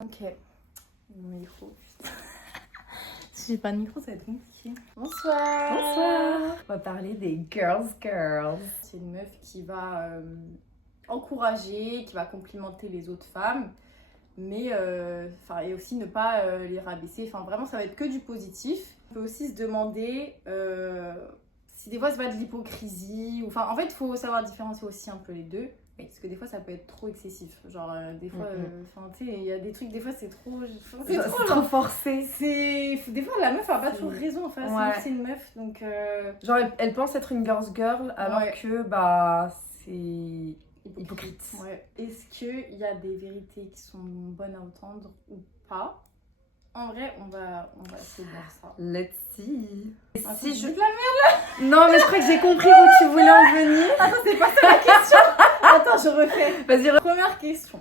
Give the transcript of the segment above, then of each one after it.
Ok. Mon micro, putain. Si j'ai pas de micro, ça va être compliqué. Bonsoir. Bonsoir. On va parler des girls. C'est une meuf qui va encourager, qui va complimenter les autres femmes, mais et aussi ne pas les rabaisser. Enfin, vraiment, ça va être que du positif. On peut aussi se demander si des fois c'est pas de l'hypocrisie. En fait, il faut savoir différencier aussi un peu les deux. Parce que des fois ça peut être trop excessif. Genre, des fois, tu sais, il y a des trucs, des fois c'est trop. C'est trop forcé. Des fois la meuf a pas toujours raison, enfin, c'est une meuf donc. Genre, elle pense être une girl alors que c'est hypocrite. Ouais. Est-ce qu'il y a des vérités qui sont bonnes à entendre ou pas? En vrai, on va essayer de voir ça. Let's see. Si je... de la merde. Non, mais je crois que j'ai compris où tu voulais en venir. Attends, c'est pas ça la question. Attends, je refais. Vas-y. Première question.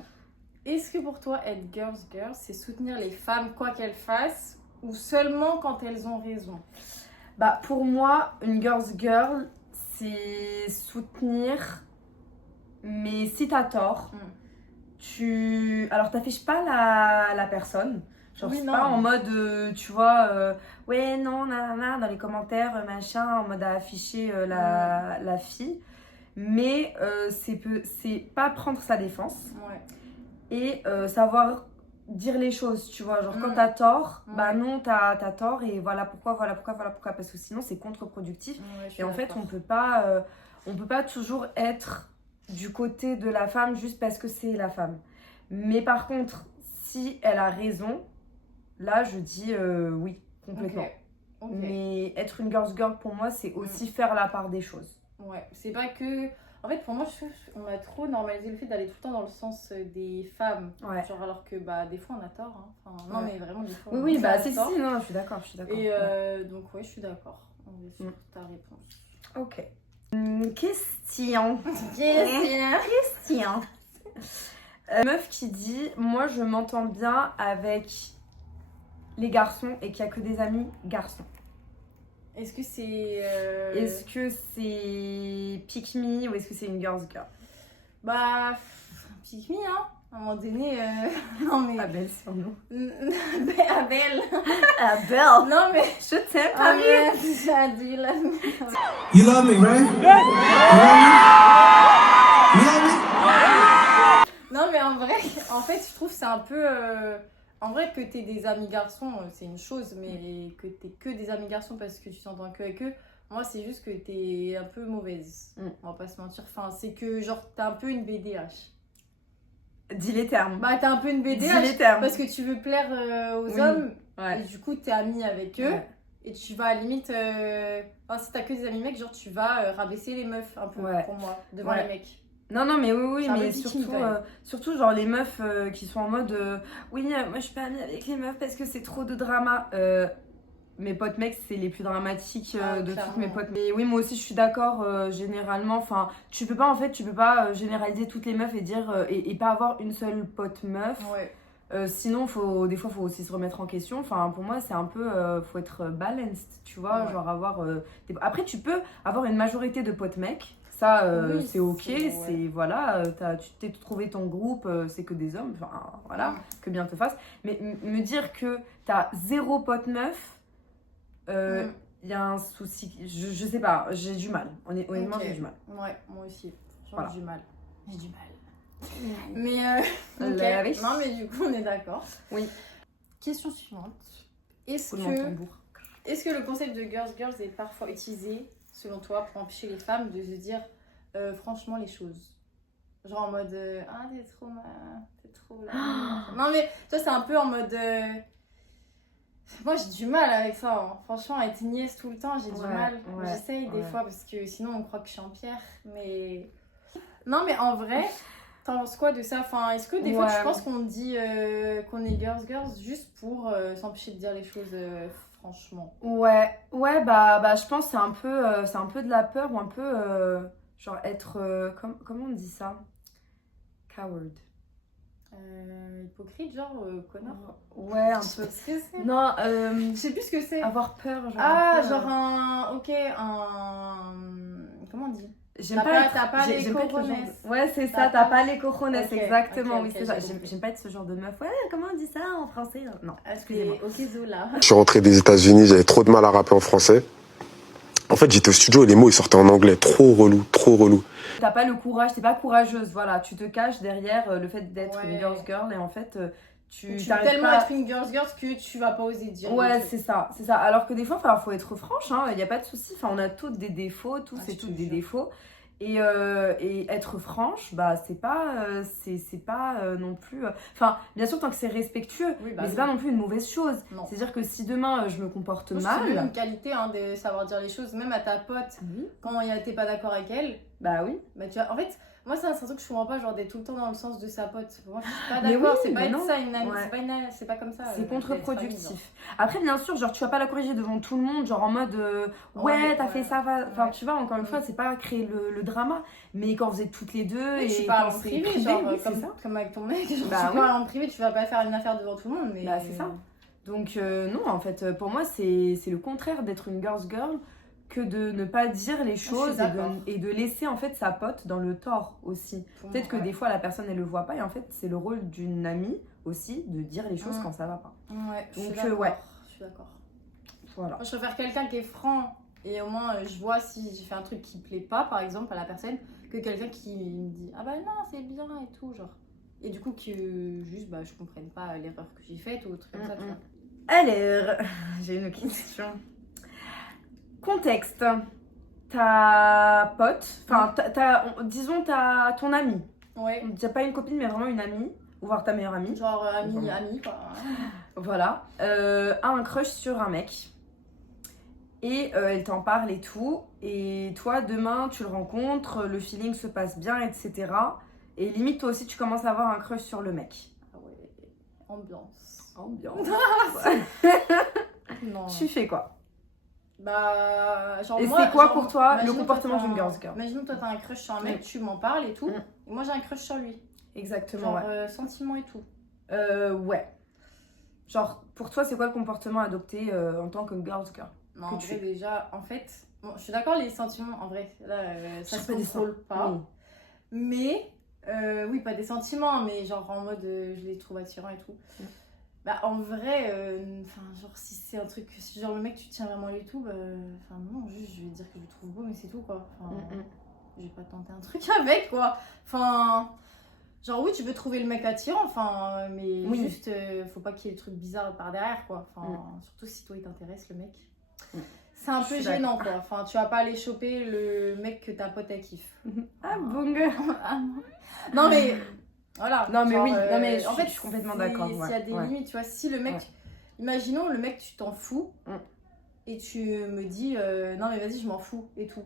Est-ce que pour toi, être girl, c'est soutenir les femmes quoi qu'elles fassent ou seulement quand elles ont raison? Bah, pour moi, une girl, c'est soutenir, mais si t'as tort, alors t'affiches pas la personne. Genre, oui, c'est pas en mode, tu vois, ouais, non, nanana, dans les commentaires, machin, en mode à afficher la fille. Mais c'est pas prendre sa défense. Ouais. Et savoir dire les choses, tu vois. Genre, quand t'as tort, bah non, t'as tort et voilà pourquoi. Parce que sinon, c'est contre-productif. Et en fait, on peut pas toujours être du côté de la femme juste parce que c'est la femme. Mais par contre, si elle a raison, là, je dis oui, complètement. Okay. Mais être une girl, pour moi, c'est aussi faire la part des choses. Ouais, c'est pas que... En fait, pour moi, je trouve qu'on a trop normalisé le fait d'aller tout le temps dans le sens des femmes. Ouais. Genre, alors que des fois, on a tort. Hein. Enfin, non, mais vraiment, des fois, oui, non, je suis d'accord. Et donc, je suis d'accord. On est sur ta réponse. Ok. Question. Meuf qui dit, moi, je m'entends bien avec les garçons et qu'il n'y a que des amis garçons. Est-ce que c'est... Est-ce que c'est pick me ou est-ce que c'est une girl? Pick me, hein. À un moment donné... Non, mais... Abel, sur nous. Abel. Abel. Non, mais... Je t'aime, Paris. You love me. You love me, right? You love me? Non, mais en vrai, en fait, je trouve que c'est un peu... En vrai, que t'aies des amis garçons, c'est une chose, mais que t'aies que des amis garçons parce que tu t'entends que avec eux, moi, c'est juste que t'es un peu mauvaise. On va pas se mentir. Enfin, c'est que, genre, t'es un peu une BDH. Dis les termes. T'es un peu une BDH. Dis les termes. Parce que tu veux plaire aux hommes, et du coup, t'es amie avec eux. Ouais. Et tu vas à la limite... si t'as que des amis mecs, genre, tu vas rabaisser les meufs un peu, pour moi, devant les mecs. Non, mais oui, mais surtout genre les meufs qui sont en mode oui, moi je suis pas amie avec les meufs parce que c'est trop de drama. Mes potes mecs, c'est les plus dramatiques de toutes mes potes. Mais oui, moi aussi je suis d'accord, généralement. Enfin, tu peux pas généraliser toutes les meufs et dire et pas avoir une seule pote meuf. Ouais. Sinon, des fois, faut aussi se remettre en question. Enfin, pour moi, c'est un peu, faut être balanced, tu vois, genre avoir. Après, tu peux avoir une majorité de potes mecs. Ça, c'est ok, voilà, tu t'es trouvé ton groupe, c'est que des hommes, enfin voilà, que bien te fasse. Mais me dire que t'as 0 pote meuf, il y a un souci, je sais pas, j'ai du mal, honnêtement j'ai du mal. Ouais, moi aussi, j'ai du mal. Mais non, mais du coup on est d'accord. Oui. Question suivante. Est-ce que le concept de girls est parfois utilisé selon toi pour empêcher les femmes de se dire franchement les choses? Genre en mode t'es trop là. Non mais toi c'est un peu en mode moi j'ai du mal avec ça, hein. Franchement être niaise tout le temps j'ai du mal. J'essaye des fois parce que sinon on croit que je suis en pierre, mais non mais en vrai t'en penses quoi de ça? Enfin, est-ce que des fois tu penses qu'on dit qu'on est girls juste pour s'empêcher de dire les choses franchement? Ouais, je pense que c'est un peu de la peur ou un peu genre être comment on dit ça? Coward. Hypocrite, genre connard. Ouais, un peu. Qu'est-ce que c'est? Non, je sais plus ce que c'est. Avoir peur, genre. Genre un. Ok, un. Comment on dit? J'aime pas t'as pas les j'aime pas être le genre cojones. de- Ouais, c'est ça, T'as t'as pas les cojones, Ok, exactement, ok, oui, ok, c'est ça. j'ai compris. J'aime pas être ce genre de meuf. Ouais, comment on dit ça en français? Non, excusez-moi. Ok, Zola. Je suis rentré des États-Unis, j'avais trop de mal à rapper en français. En fait, j'étais au studio et les mots ils sortaient en anglais. Trop relou, trop relou. T'as pas le courage, t'es pas courageuse, voilà. Tu te caches derrière le fait d'être une Ouais. girls girl et en fait, Tu veux t'arrives tellement pas... être une girls que tu vas pas oser dire. Ouais, des trucs. c'est ça, c'est ça. Alors que des fois, enfin, faut être franche, hein, y a pas de souci. Enfin, on a toutes des défauts, tous Ah, et je te toutes des jure. défauts. Et être franche, bah, c'est pas non plus. Enfin, bien sûr, tant que c'est respectueux, Oui, bah mais c'est oui. pas non plus une mauvaise chose. Non. C'est-à-dire que si demain je me comporte Moi, je trouve même mal. une qualité hein, de savoir dire les choses, même à ta pote, Oui. quand t'es pas d'accord avec elle, Bah oui. bah tu vois, en fait, moi c'est un truc que je comprends pas, genre d'être tout le temps dans le sens de sa pote. Moi je suis pas Mais d'accord, oui, c'est pas mais être non. ça une amie, Ouais. c'est pas comme ça. C'est d'être amie, genre. contre-productif. Après, bien sûr, genre, tu vas pas la corriger devant tout le monde, genre en mode ouais, t'as fait ça, enfin, Ouais. tu vois, encore une fois, c'est pas créer le drama, mais quand vous êtes toutes les deux Oui, et tu quand parles en c'est privé, privé, genre oui, c'est ça. comme avec ton mec, genre Bah tu oui. parles en privé, tu vas pas faire une affaire devant tout le monde, mais. Bah, c'est ça. Donc, non, en fait, pour moi, c'est le contraire d'être une girl's girl que de ne pas dire les choses d'accord. et de laisser en fait sa pote dans le tort aussi. Pour Peut-être que moi, des fois la personne elle le voit pas et en fait c'est le rôle d'une amie aussi de dire les choses Mm. quand ça va pas. Ouais, je suis Donc, d'accord. ouais. Je suis d'accord. Voilà. Moi, je préfère quelqu'un qui est franc et au moins je vois si j'ai fait un truc qui plaît pas, par exemple, à la personne, que quelqu'un qui me dit ah bah non, c'est bien et tout, genre. Et du coup, que juste bah, je comprenne pas l'erreur que j'ai faite ou autre comme ça, tu vois. Alors, j'ai une question. Contexte. Ta pote, enfin, disons ton amie. Ouais, Pas une copine, mais vraiment une amie, ou voir ta meilleure amie. genre Vraiment. ami quoi. Voilà. A un crush sur un mec. Et elle t'en parle et tout. Et toi, demain, tu le rencontres, le feeling se passe bien, etc. Et limite, toi aussi, tu commences à avoir un crush sur le mec. Ah ouais, ambiance. Ambiance. Non. Tu fais quoi? Bah, genre Et moi, c'est quoi genre, pour toi le imaginons comportement t'as d'une un- girls girl? Imaginons toi t'as un crush sur un mec, Mm. tu m'en parles et tout. Mm. Et moi j'ai un crush sur lui. Exactement, Genre ouais. sentiment et tout. Ouais. Genre, pour toi, c'est quoi le comportement adopté en tant que girls girl? Non, Que en tu vrai, fais. déjà, en fait, bon, je suis d'accord, les sentiments, en vrai, là, ça Je se fais des contrôle pas. Oui. Mais, oui, pas des sentiments, mais genre en mode, je les trouve attirants et tout. Mm. Bah, en vrai, enfin, genre, si c'est un truc, si genre le mec, tu tiens vraiment à lui et tout, bah, enfin, non, juste, je vais dire que je le trouve beau, mais c'est tout, quoi. Enfin, je vais pas tenter un truc avec, quoi. Enfin, genre, oui, tu peux trouver le mec attirant, enfin, mais Oui. juste, faut pas qu'il y ait des trucs bizarres par derrière, quoi. Enfin, surtout si toi, il t'intéresse, le mec. Mm. C'est un Je peu suis gênant, d'accord. quoi. Enfin, tu vas pas aller choper le mec que ta pote, elle kiffe. Ah, bong. Ah, non. Non, mais, voilà. Non, mais genre, oui, non, mais en fait, je suis complètement c'est- d'accord, S'il y a ouais, des ouais. limites, tu vois, si le mec, Ouais. imaginons le mec, tu t'en fous, Mm. et tu me dis, non, mais vas-y, je m'en fous, et tout.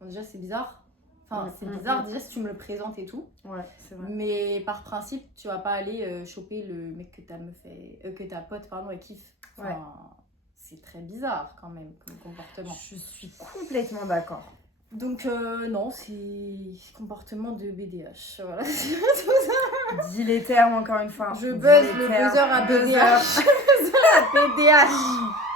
Bon, déjà, c'est bizarre. Enfin, Mm, c'est mm, bizarre mm. déjà si tu me le présentes et tout. Ouais, c'est vrai. Mais par principe, tu vas pas aller choper le mec que que ta pote, pardon, elle kiffe. Enfin, Ouais. c'est très bizarre quand même comme comportement. Je suis complètement d'accord. Donc non, c'est comportement de BDH. Voilà. Dis les termes encore une fois. Je Dis buzz les le termes. buzzer à BDH. BDH.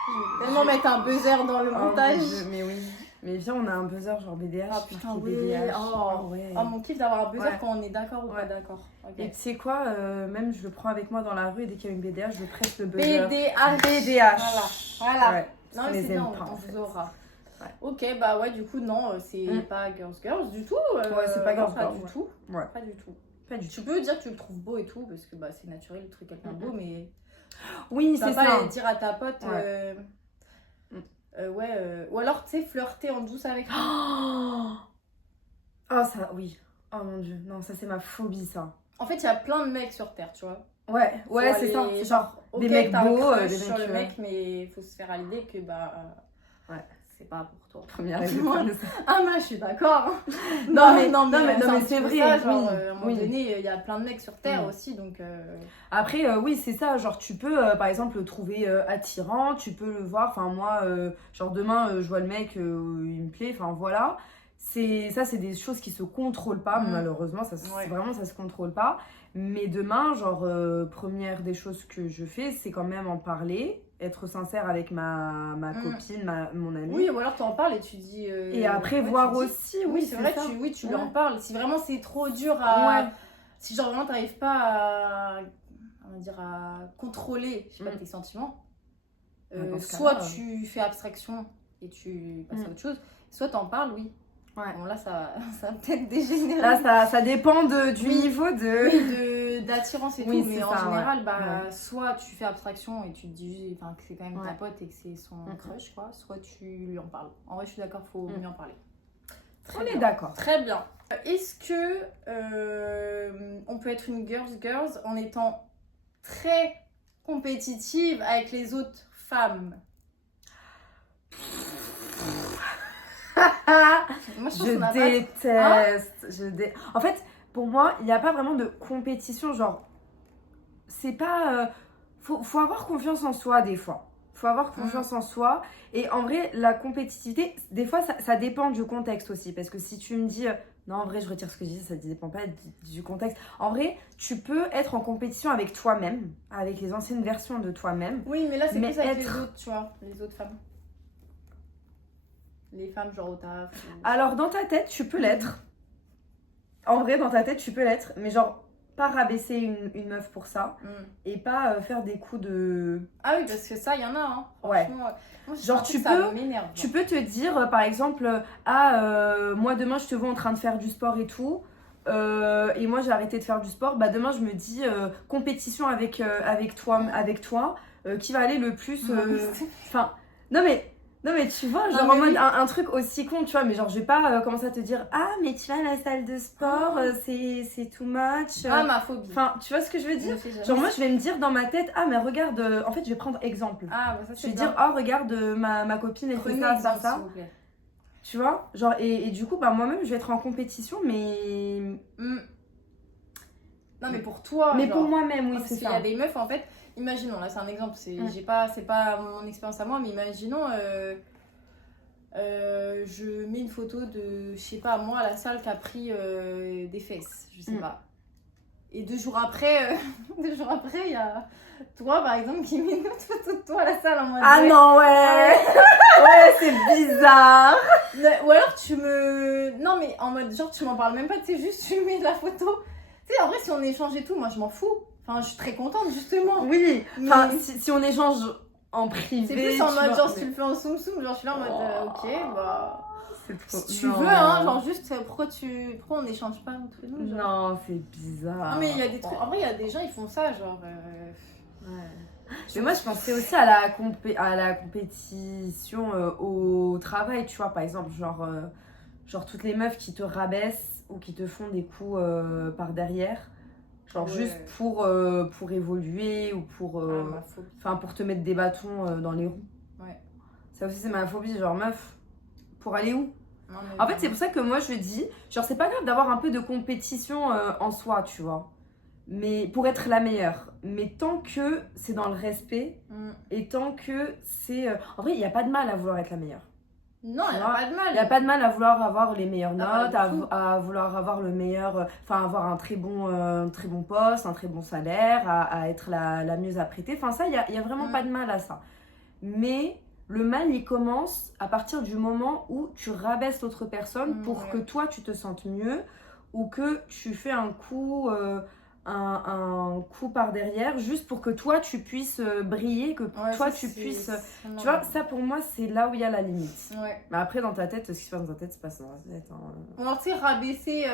Je vais tellement mettre un buzzer dans le Oh, montage. mon Dieu, mais oui. Mais viens, on a un buzzer genre BDH. Ah putain, marqué oui. BDH. Oh. ouais. Ah, mon kiff d'avoir un buzzer Ouais. quand on est d'accord ou pas Ouais. d'accord. Ok. Et tu sais quoi, même je le prends avec moi dans la rue et dès qu'il y a une BDH, je presse le buzzer. BDH. BDH. Voilà. Ouais. Non, On mais les c'est aime bien, pas, on en vous fait. aura. Ouais. Ok, bah ouais, du coup, non, c'est Mm. pas Girls du tout. Ouais, c'est pas non, Girls pas Girls, du ouais. tout. Ouais. Pas du tout. Pas du Tu tout. peux dire que tu le trouves beau et tout, parce que bah, c'est naturel, le truc quelqu'un de beau, mais Oui, tu vas c'est pas ça. aller dire à ta pote, Ouais. ou alors, tu sais, flirter en douce avec lui. Oh, ça, oui. Oh mon dieu, non, ça c'est ma phobie, ça. En fait, il y a plein de mecs sur Terre, tu vois. Ouais, ouais, Faut c'est ça. aller- C'est genre ok, des mecs t'as un beaux, crush des sur mecs. le mec, mais il faut se faire à l'idée que, bah, Ouais. c'est pas pour toi. Première étoile. Ah, moi, je suis d'accord. Non, mais c'est vrai, genre, oui, à un moment oui. donné, il y a plein de mecs sur Terre Oui. aussi, donc... Après, oui, c'est ça. Genre, tu peux, par exemple, le trouver attirant. Tu peux le voir. Enfin, moi, genre, demain, je vois le mec, il me plaît. Enfin, voilà. Ça, c'est des choses qui se contrôlent pas. Mm. Malheureusement, Ouais. vraiment, ça se contrôle pas. Mais demain, genre, première des choses que je fais, c'est quand même en parler. être sincère avec ma copine, mon amie. Oui, ou alors tu en parles et tu dis... et après, voir aussi, oui, c'est vrai, ça. tu lui en parles. Si vraiment c'est trop dur à... Ouais. Si genre vraiment t'arrives pas à... On va dire à contrôler, je sais pas, tes sentiments. Soit tu fais abstraction et tu passes à autre chose, soit t'en parles, oui. Ouais. Bon, là, ça va peut-être dégénérer. Là, ça dépend du niveau de... Oui, d'attirance et oui, tout. Mais en ça, général, ouais. soit tu fais abstraction et tu te dis que c'est quand même ta Ouais. pote et que c'est son crush, quoi. Soit tu lui en parles. En vrai, je suis d'accord, faut lui en parler. On est d'accord. Très bien. Est-ce que on peut être une girls en étant très compétitive avec les autres femmes? Moi, Je déteste. En fait, pour moi, il n'y a pas vraiment de compétition. Genre, c'est pas. Faut avoir confiance en soi des fois. Faut avoir confiance en soi. Et en vrai, la compétitivité, des fois, ça dépend du contexte aussi. Parce que si tu me dis. Non, en vrai, je retire ce que je dis, ça ne dépend pas du contexte. En vrai, tu peux être en compétition avec toi-même, avec les anciennes versions de toi-même. Oui, mais là, c'est plus avec les autres, tu vois, les autres femmes. Les femmes, genre au taf. Alors, dans ta tête, tu peux l'être. En vrai, dans ta tête, tu peux l'être. Mais genre, pas rabaisser une meuf pour ça. Et pas faire des coups de... Ah oui, parce que ça, il y en a, hein. Ouais. Moi, genre, tu peux te dire, par exemple, moi, demain, je te vois en train de faire du sport et tout. Et moi, j'ai arrêté de faire du sport. Bah, demain, je me dis, compétition avec toi qui va aller le plus... Enfin, non mais tu vois, genre en mode un truc aussi con, tu vois, mais genre je vais pas commencer à te dire ah mais tu vas à la salle de sport, c'est too much. Ah ma phobie. Enfin, tu vois ce que je veux dire? Genre moi je vais me dire dans ma tête ah mais regarde, en fait je vais prendre exemple. Ah bah ça je vais dire oh regarde ma copine elle fait ça. Tu vois? Genre et du coup bah moi-même je vais être en compétition mais non mais pour toi. Mais genre, pour moi-même oui c'est ça. Parce qu'il y a des meufs en fait. Imaginons, là c'est un exemple, c'est pas mon expérience à moi, mais imaginons, je mets une photo de, je sais pas, moi à la salle qui a pris des fesses, je sais pas. Et 2 jours après, il y a toi par exemple qui met une autre photo de toi à la salle en mode. Ah non, ouais! Ouais, c'est bizarre! Ou alors non mais en mode genre tu m'en parles même pas, tu sais, juste tu mets la photo. Tu sais, en vrai, si on échange et tout, moi je m'en fous. Enfin, je suis très contente, justement. Oui, enfin, si on échange en privé. C'est plus en mode, genre, si tu le fais en soum-soum, genre, je suis là en mode, ok, bah. C'est trop. Si tu veux, hein, genre, juste, pourquoi on n'échange pas entre nous, genre. Non, c'est bizarre. Non, mais il y a des trucs. En vrai, il y a des gens, ils font ça, genre. Ouais. Mais moi, je pensais aussi à la compétition au travail, tu vois, par exemple, genre toutes les meufs qui te rabaissent ou qui te font des coups par derrière. Genre juste pour évoluer ou pour te mettre des bâtons dans les roues. Ouais. Ça aussi c'est ma phobie, genre meuf, pour aller où? Non, en fait c'est pour ça que moi je dis, genre c'est pas grave d'avoir un peu de compétition en soi, tu vois. Mais pour être la meilleure. Mais tant que c'est dans le respect et tant que c'est... En vrai il n'y a pas de mal à vouloir être la meilleure. Non, il n'y a pas de mal. Il n'y a pas de mal à vouloir avoir les meilleures notes, à vouloir avoir le meilleur... Enfin, avoir un très bon poste, un très bon salaire, à être la mieux apprêtée. Enfin, ça, il n'y a vraiment pas de mal à ça. Mais le mal, il commence à partir du moment où tu rabaisses l'autre personne pour que toi, tu te sentes mieux ou que tu fais un coup... un coup par derrière juste pour que toi tu puisses briller, que toi tu puisses tu vois, ça pour moi c'est là où il y a la limite. Mais après dans ta tête, ce qui se passe dans ta tête se passe dans ta tête, hein. Alors tu sais, rabaisser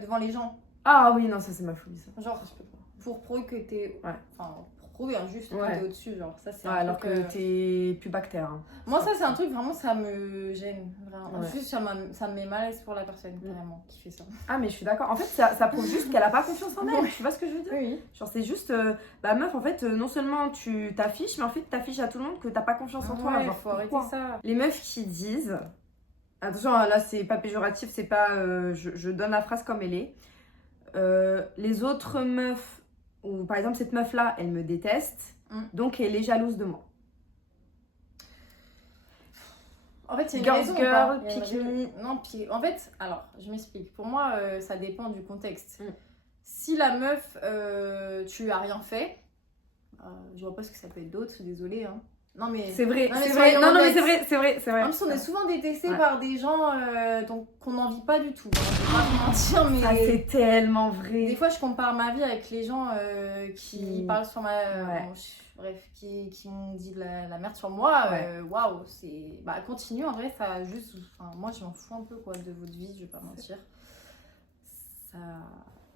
devant les gens. Ah oui, non, ça c'est ma folie ça. Genre pour prouver que t'es enfin pour prouver juste que t'es au-dessus, genre ça c'est alors que t'es plus bactère, hein. Moi ça c'est un truc vraiment, ça me gêne vraiment. Juste ça me met mal à l'aise pour la personne vraiment qui fait ça. Ah mais je suis d'accord, en fait ça prouve juste qu'elle a pas confiance en elle, tu vois ce que je veux dire? Oui. Genre c'est juste bah meuf en fait non seulement tu t'affiches mais en fait t'affiches à tout le monde que t'as pas confiance en toi. Genre, faut arrêter ça. Les meufs qui disent, attention là c'est pas péjoratif, c'est pas je donne la phrase comme elle est, les autres meufs ou par exemple cette meuf là elle me déteste donc elle est jalouse de moi. En fait, il y a une raison. Non, puis en fait, alors, je m'explique. Pour moi, ça dépend du contexte. Si la meuf, tu lui as rien fait, je vois pas ce que ça peut être d'autre, désolée, hein. Non mais C'est vrai, Non, mais c'est vrai. soyons Non, mais honnêtes. c'est vrai. En plus, on est souvent détesté Ouais. par des gens donc, qu'on n'envie pas du tout. On va pas vous mentir, mais Ah, c'est tellement vrai. des fois, je compare ma vie avec les gens qui parlent sur ma. Ouais. Bon, bref, qui m'ont dit de la merde sur moi. Ouais. Waouh, c'est. Bah, continue, en vrai, ça juste. Enfin, moi, je m'en fous un peu quoi, de votre vie, je vais pas mentir. Ça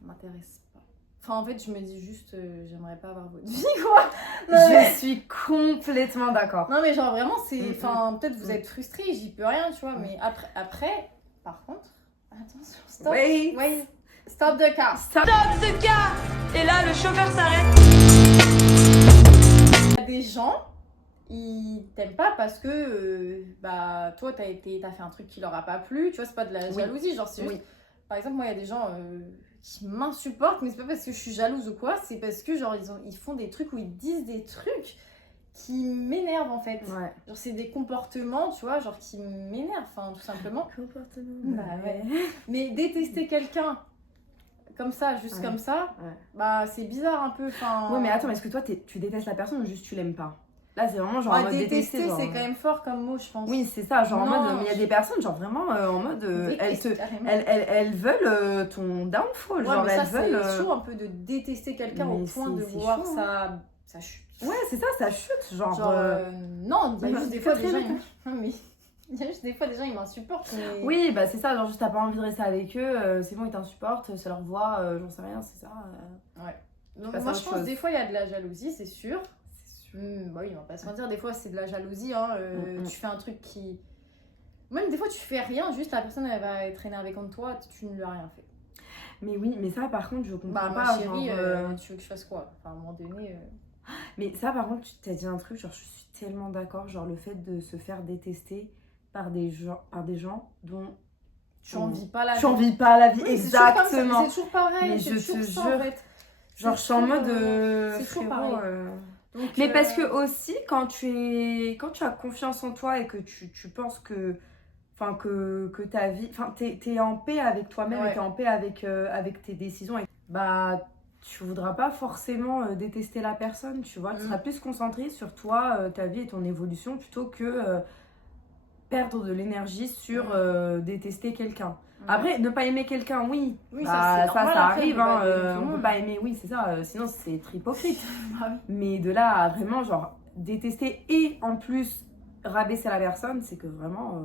m'intéresse pas. Enfin, en fait, je me dis juste, j'aimerais pas avoir votre vie, quoi. Non, mais... Je suis complètement d'accord. Non, mais genre vraiment, c'est. Mm, Enfin, peut-être vous êtes frustrés, j'y peux rien, tu vois. Mais après, par contre, attention, stop. Wait. Wait. Stop the car. Stop. de car. Et là, le chauffeur s'arrête. Il y a des gens, ils t'aiment pas parce que bah toi t'as fait un truc qui leur a pas plu, tu vois, c'est pas de la Oui. jalousie, genre c'est juste. Oui. Par exemple, moi il y a des gens qui m'insupportent, mais c'est pas parce que je suis jalouse ou quoi, c'est parce que genre ils font des trucs où ils disent des trucs qui m'énervent en fait. Ouais. Genre c'est des comportements, tu vois, genre qui m'énervent, enfin tout simplement. Comportement. Bah ouais. Mais détester quelqu'un comme ça, juste comme ça, bah c'est bizarre un peu. Ouais, mais attends, est-ce que toi tu détestes la personne ou juste tu l'aimes pas? Là, c'est vraiment genre en mode détester, détester. Genre... c'est quand même fort comme mot, je pense. Oui, c'est ça, genre en Non, mode. Mais il y a des personnes, genre vraiment en mode. Elles veulent ton downfall. Ouais, genre mais ça, elles veulent. c'est chaud un peu de détester quelqu'un au Mais point de c'est voir chaud, ça chute. Ouais, c'est ça, ça chute. Genre. Non, il y a bah, juste des très, fois des très gens. vite. Non, mais il y a juste des fois des gens, ils m'insupportent. Mais... Oui, bah c'est ça, genre juste t'as pas envie de rester avec eux, c'est bon, ils t'insupportent, c'est leur voix, j'en sais rien, c'est ça. Ouais. Donc, passe à moi, je autre pense chose. des fois, il y a de la jalousie, c'est sûr. Bah oui, on va pas se mentir, des fois, c'est de la jalousie. Hein, Tu fais un truc qui. Même des fois, tu fais rien, juste la personne, elle va être énervée contre toi, tu ne lui as rien fait. Mais oui, mais ça par contre, je comprends Bah, pas. ma chérie, genre, tu veux que je fasse quoi? Enfin, à un moment donné. Mais ça par contre, tu t'as dit un truc, genre je suis tellement d'accord, genre le fait de se faire détester par des gens dont Tu envies pas la vie. tu envies pas la vie, Oui, c'est toujours comme ça, exactement. mais c'est toujours pareil. Mais c'est je toujours te ça, jure, en fait. Genre je suis en mode c'est toujours frérot, pareil. Donc, mais parce que aussi quand tu as confiance en toi et que tu penses que ta vie, enfin t'es en paix avec toi-même et t'es en paix avec tes décisions, et bah tu voudras pas forcément détester la personne, tu vois, tu seras plus concentré sur toi, ta vie et ton évolution plutôt que perdre de l'énergie sur détester quelqu'un. Après, ne pas aimer quelqu'un, oui, Oui, bah, ça, ça après, arrive, on peut pas aimer tout le on peut monde. pas aimer, oui, c'est ça, sinon c'est être hypocrite. Bah oui. Mais de là à vraiment, genre, détester et en plus rabaisser la personne, c'est que vraiment.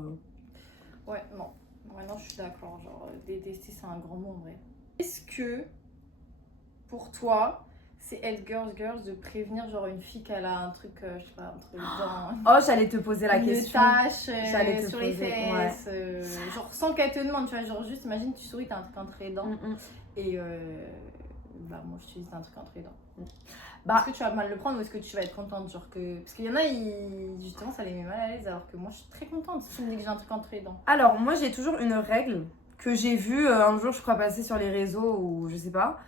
Ouais, non. Ouais, non, je suis d'accord. Genre, détester, c'est un grand mot en vrai. Est-ce que, pour toi, c'est être girls de prévenir genre une fille qu'elle a un truc, je sais pas, un truc dans... Oh, j'allais te poser la une question. tache J'allais te sur les poser, fesses, genre sans qu'elle te demande, tu vois, genre juste imagine tu souris, t'as un truc entre les dents et bah moi je te dis t'as un truc entre les dents. Bah, est-ce que tu vas mal le prendre ou est-ce que tu vas être contente, genre que... Parce qu'il y en a, justement ça les met mal à l'aise alors que moi je suis très contente si tu me dis que j'ai un truc entre les dents. alors, moi j'ai toujours une règle que j'ai vue un jour, je crois, passer sur les réseaux ou je sais pas.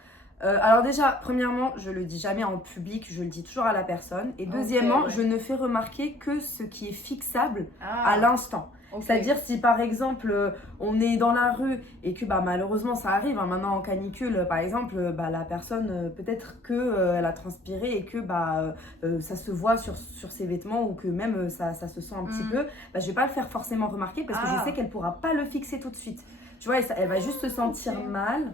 Alors déjà, premièrement, je le dis jamais en public, je le dis toujours à la personne. Et deuxièmement, je ne fais remarquer que ce qui est fixable à l'instant. C'est-à-dire si par exemple on est dans la rue et que bah, malheureusement ça arrive, hein, maintenant en canicule par exemple, bah, la personne peut-être qu'elle a transpiré et que bah, ça se voit sur ses vêtements ou que même ça se sent un petit peu, bah, je vais pas le faire forcément remarquer parce que je sais qu'elle pourra pas le fixer tout de suite. Tu vois, elle va juste se sentir mal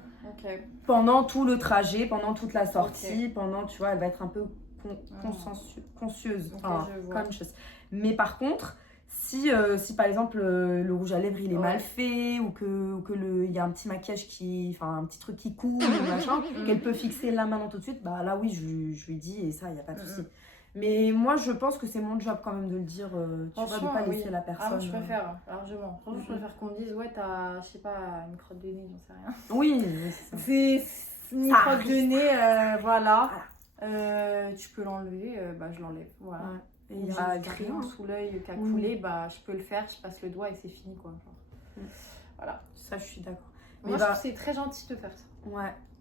pendant tout le trajet, pendant toute la sortie, pendant, tu vois, elle va être un peu conscieuse, conscious. Mais par contre, si par exemple le rouge à lèvres il est mal fait ou que il y a un petit maquillage un petit truc qui coule ou machin, qu'elle peut fixer là maintenant tout de suite, bah là oui, je lui dis et ça, il n'y a pas de souci. Mais moi, je pense que c'est mon job quand même de le dire, tu vois, de pas laisser la personne. Ah, moi, je préfère, largement. Franchement, je préfère qu'on me dise, ouais, t'as, je sais pas, une crotte de nez, j'en sais rien. Oui, c'est une crotte de nez, voilà. Tu peux l'enlever, bah je l'enlève, voilà. Ouais. Et il y a un crayon sous l'œil qui a coulé, bah je peux le faire, je passe le doigt et c'est fini, quoi. Genre. Voilà. Ça, je suis d'accord. Mais moi, je trouve que c'est très gentil de faire ça.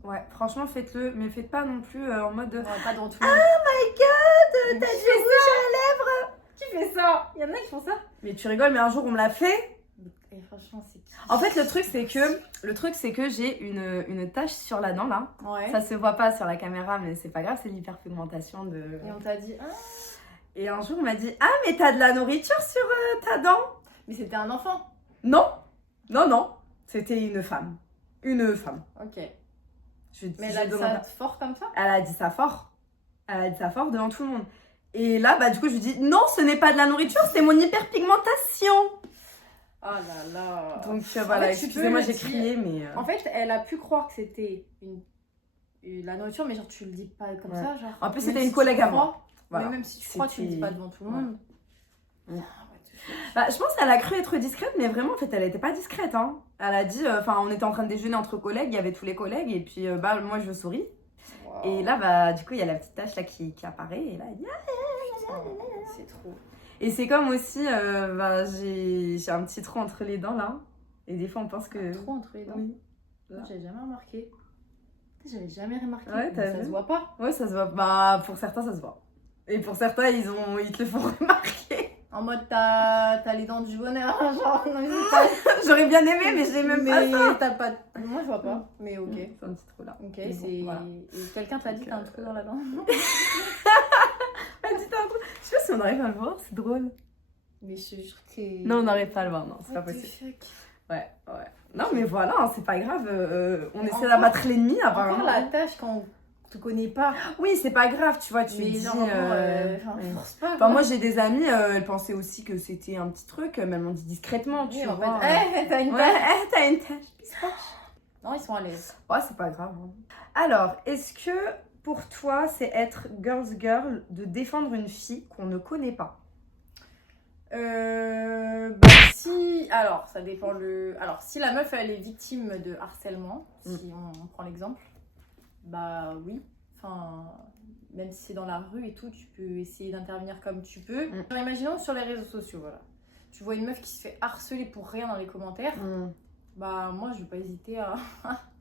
Ouais, franchement, faites-le, mais faites pas non plus en mode de... pas dans tout le monde. Oh my god, t'as du rouge à lèvres. Qui fait ça? Il y en a qui font ça. Mais tu rigoles, mais un jour on me l'a fait. Et franchement, c'est... En fait, le truc c'est que j'ai une tache sur la dent là. Ouais. Ça se voit pas sur la caméra, mais c'est pas grave, c'est l'hyperpigmentation de... Et on t'a dit... Et un jour, on m'a dit « Ah, mais t'as de la nourriture sur ta dent ?» Mais c'était un enfant. Non, non. C'était une femme. Une femme. Ok. Je Mais elle a dit ça fort comme ça? Elle a dit ça fort. Elle a dit ça fort devant tout le monde. Et là, bah du coup, je lui dis « Non, ce n'est pas de la nourriture, c'est mon hyperpigmentation !» Oh là là. Donc voilà, fait, excusez-moi, j'ai crié, mais... En fait, elle a pu croire que c'était la nourriture, mais genre tu le dis pas comme ça. Genre, en plus, c'était une collègue à moi. Voilà. Mais même si tu crois, tu le dis pas devant tout le monde. Ouais. Bah, je pense qu'elle a cru être discrète, mais vraiment, en fait, elle était pas discrète. Hein. Elle a dit, on était en train de déjeuner entre collègues, il y avait tous les collègues, et puis bah, moi, je souris. Wow. Et là, bah, du coup, il y a la petite tache là qui apparaît, et là, elle dit... C'est trop. Et c'est comme aussi, bah, j'ai un petit trou entre les dents, là. Et des fois, on pense que... Un trou entre les dents? Oui. J'avais jamais remarqué. J'avais jamais remarqué. Ouais, ça se voit pas. Ouais, ça se voit. Bah, pour certains, ça se voit. Et pour certains, ils te le font remarquer. En mode, t'as les dents du bonheur, genre, non, j'aurais bien aimé, mais j'ai même pas ça. T'as pas... Moi, je vois pas, mais ok. C'est un petit trou là. Ok, bon, c'est... Voilà. Et quelqu'un t'a dit que t'as un trou dans la dent? Elle dit t'as un trou. Je sais pas si on arrive à le voir, c'est drôle. Mais je jure que... Non, on n'arrive pas à le voir, non, c'est pas possible. Ouais. Non, mais voilà, hein, c'est pas grave, on essaie d'abattre l'ennemi, apparemment. Encore la tâche quand on te connaît pas. Oui, c'est pas grave, tu vois, tu mais dis... force pas. Enfin, moi, j'ai des amis, elles pensaient aussi que c'était un petit truc, mais elles m'ont dit discrètement, tu vois. T'as une tâche. Ouais, t'as une tâche. Non, ils sont à l'aise. Ouais, c'est pas grave. Hein. Alors, est-ce que pour toi, c'est être girl de défendre une fille qu'on ne connaît pas? Bah si, alors ça dépend alors si la meuf elle est victime de harcèlement, si on prend l'exemple, bah oui, enfin même si c'est dans la rue et tout, tu peux essayer d'intervenir comme tu peux. Genre, imaginons sur les réseaux sociaux, voilà, tu vois une meuf qui se fait harceler pour rien dans les commentaires, bah moi je vais pas hésiter à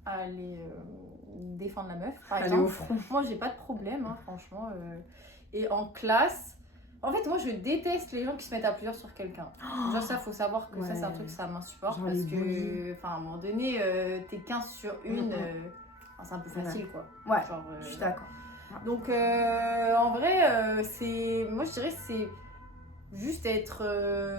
aller défendre la meuf par exemple. Au front. Moi j'ai pas de problème, hein, franchement, et en classe. En fait, moi, je déteste les gens qui se mettent à plusieurs sur quelqu'un. Genre, ça, faut savoir que ça, c'est un truc, ça m'insupporte. Parce que, enfin, à un moment donné, t'es 15 sur une, c'est un peu facile, quoi. Ouais, genre, je suis d'accord. Donc, en vrai, moi, je dirais que c'est juste être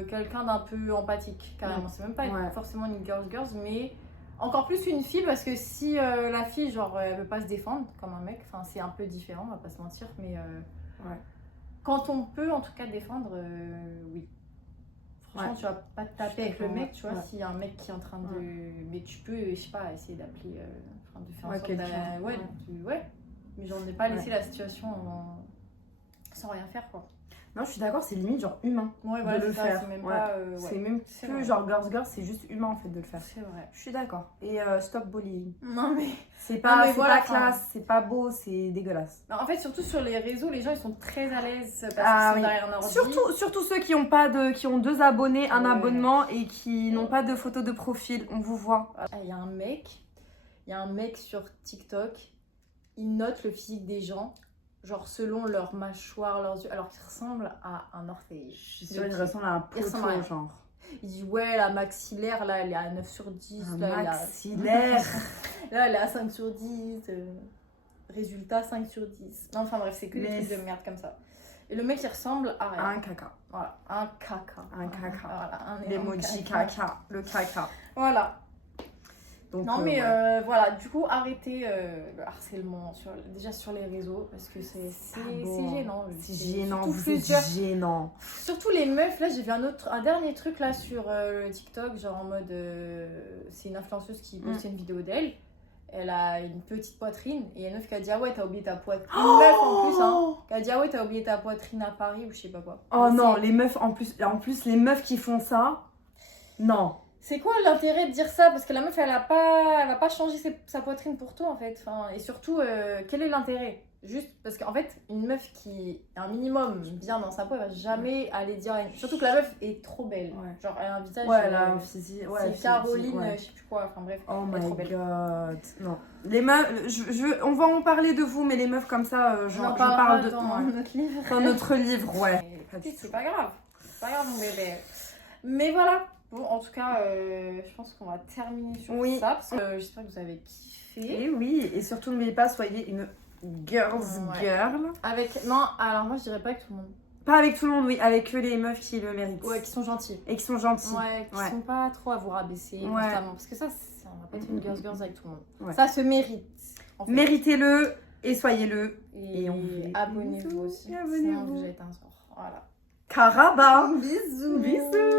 quelqu'un d'un peu empathique, carrément. C'est même pas être forcément une girls, mais encore plus une fille, parce que si la fille, genre, elle veut pas se défendre comme un mec, enfin, c'est un peu différent, on va pas se mentir, mais... Quand on peut en tout cas défendre, oui. Franchement, tu vas pas te taper avec le mec, tu vois, s'il y a un mec qui est en train de... Mais tu peux, je sais pas, essayer d'appeler, de faire en sorte mais j'en ai pas laissé la situation sans rien faire, quoi. Non, je suis d'accord, c'est limite genre humain de le faire. C'est même pas... c'est même plus genre girls, c'est juste humain en fait de le faire. C'est vrai. Je suis d'accord. Et stop bullying. Non mais... C'est pas, pas classe, c'est pas beau, c'est dégueulasse. Non, en fait, surtout sur les réseaux, les gens ils sont très à l'aise parce qu'ils sont derrière un ordi. Surtout ceux qui ont qui ont 2 abonnés, un abonnement et qui n'ont pas de photo de profil, on vous voit. Il y a un mec sur TikTok, il note le physique des gens. Genre selon leur mâchoire, leurs yeux, alors qu'ils ressemblent à un orteil. Je suis sûre qu'ils ressemblent à un poteau, genre. Il dit ouais, la maxillaire, là, elle est à 9 sur 10. Maxillaire là, elle est à 5 sur 10. Résultat, 5 sur 10. Non, enfin bref, c'est que des trucs de merde comme ça. Et le mec, il ressemble à rien. Un caca. Voilà, un caca. Un caca. Voilà, l'emoji caca. Le caca. Voilà. Donc, non mais voilà, du coup arrêtez le harcèlement déjà sur les réseaux parce que c'est gênant. C'est gênant, vous êtes gênant. Surtout les meufs, là j'ai vu un dernier truc là sur TikTok, genre en mode c'est une influenceuse qui postait une vidéo d'elle. Elle a une petite poitrine et il y a une meuf qui a dit ah ouais t'as oublié ta poitrine. Une meuf en plus hein, qui a dit ah ouais t'as oublié ta poitrine à Paris ou je sais pas quoi. Oh non, les meufs en plus les meufs qui font ça, non. C'est quoi l'intérêt de dire ça? Parce que la meuf, elle va pas changer sa poitrine pour toi, en fait. Enfin, et surtout, quel est l'intérêt? Juste parce qu'en fait, une meuf qui est un minimum bien dans sa peau, elle va jamais aller dire... Surtout que la meuf est trop belle. Ouais. Genre, elle a un visage... Ouais, elle a un physique... c'est Caroline, je sais plus quoi. Enfin, bref. Oh my god. Non. Les meufs... on va en parler de vous, mais les meufs comme ça, j'en parle de... dans notre livre. Dans notre livre, ouais. C'est pas grave. C'est pas grave, mon bébé. Mais voilà. Bon, en tout cas, je pense qu'on va terminer sur ça, parce que j'espère que vous avez kiffé. Et oui, et surtout n'oubliez pas, soyez une girl. Non, alors moi je dirais pas avec tout le monde. Pas avec tout le monde, oui, avec les meufs qui le méritent. Ouais, qui sont gentils. Et qui sont gentils. Ouais, qui sont pas trop à vous rabaisser constamment. Parce que ça, on va pas être une girls avec tout le monde. Ouais. Ça se mérite. En fait. Méritez-le et soyez-le. Et abonnez-vous aussi. Abonnez-vous. Sinon, vous êtes un sort. Voilà. Caraba. Bisous. Bisous.